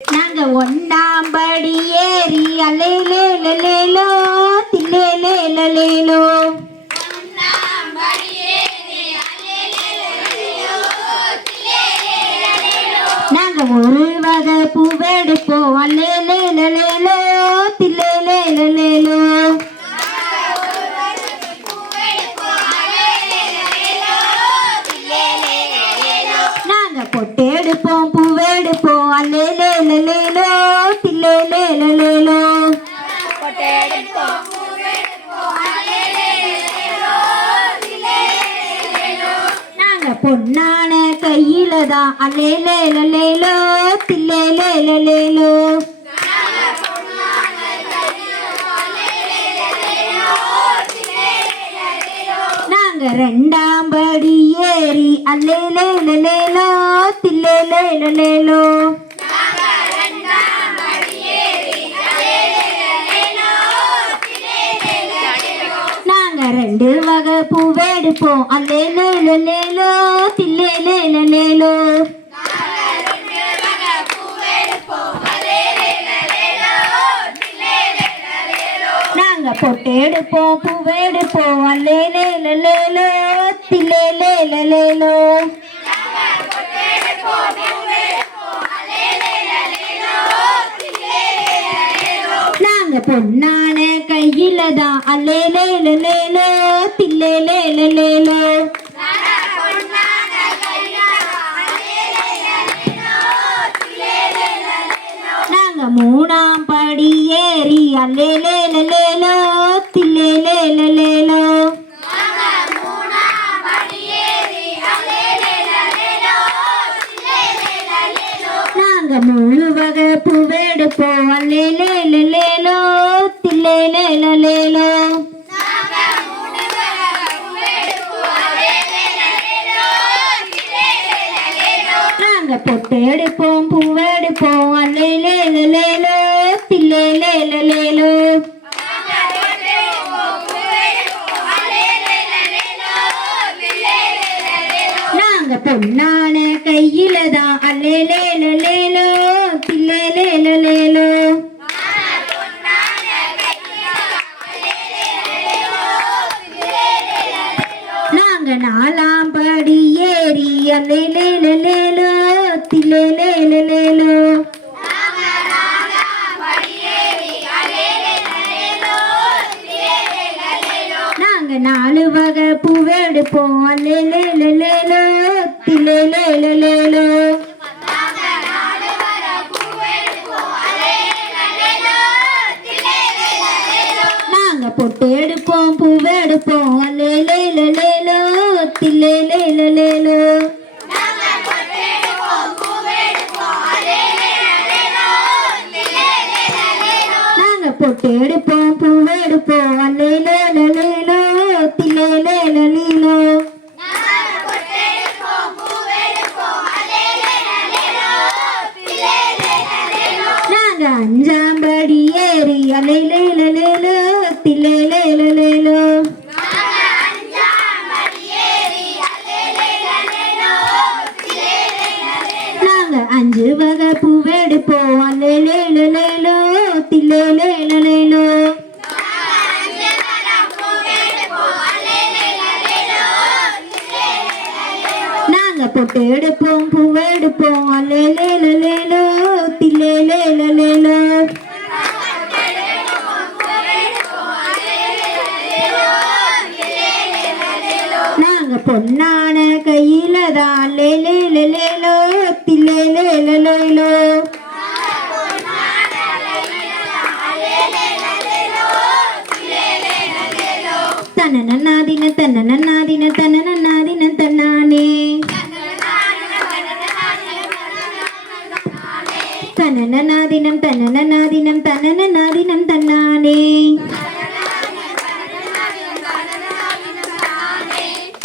நாங்க ஒன்னாம் படி ஏறி அல்லேலேலேலோ தில்லேலேலேலோ நாங்க ஒரு வகை பூவெடுப்போம் அல்லேலேலேலோ தில்லேலேலேலோ நாங்க பொட்டெடுப்போம் பூவெடுப்போம் அல்லேலேலேலோ தில்லேலேலேலோ நாங்க பொன்னான கையில தான் அல்லேலேலேலோ தில்லேலேலேலோ நாங்க ரெண்டாம் படி ஏறி அல்லேலேலேலோ தில்லேலேலேலோ நாங்க ரெண்டு வகை பூவெடுப்போம் அல்லேலேலேலோ தில்லேலேலேலோ நாங்க பொட்டெடுப்போம் பூவெடுப்போம் அல்லேலேலேலோ தில்லேலேலேலோ நாங்க பொன்னான கையில தான் அல்லேலேலேலோ தில்லேலேலேலோ நாங்க மூணாம் படி ஏறி அல்லேலேலேலோ தில்லேலேலேலோ நாங்க மூணு வகை பூவெடுப்போம் அல்லேலேலேலோ தில்லேலேலேலோ நாங்க பொட்டெடுப்போம் பூவெடுப்போம் அல்லேலேலேலோ தில்லேலேலேலோ நாங்க பொன்னான கையில தான் அல்லேலேலேலோ தில்லேலேலேலோ நாங்க நாலாம் படி ஏறி அல்லேலேலேலோ தில்லேலேலேலோ நாங்க நாலு வகை பூவெடுப்போம் அல்லேலேலேலோ தில்லேலேலேலோ நாங்க பொட்டெடுப்போம் பூவெடுப்போம் அல்லேலேலேலோ தில்லேலேலேலோ நாங்க பொட்டெடுப்போம் பூவெடுப்போம் அல்லேலேலேலோ தில்லேலேலேலோ நாங்க அஞ்சாம் படி ஏறி அல்லேலேலேலோ தில்லேலேலேலோ நாங்க அஞ்சு வகை பூவெடுப்போம் அல்லேலேலேலோ தில்லேலேலேலோ நாங்க பொட்டெடுப்போம் பூவெடுப்போம் அல்லேலேலேலோ தில்லேலேலேலோ நாங்க பொன்னான கையில தான் அல்லேலேலேலோ தில்லேலேலேலோ தன்னன்னாதின தன்னன்னாதின தன்னன்னாதின தன்னானே தன்னன்னாதினம் தன்னன்னாதினம் தன்னன்னாதினம் தன்னானே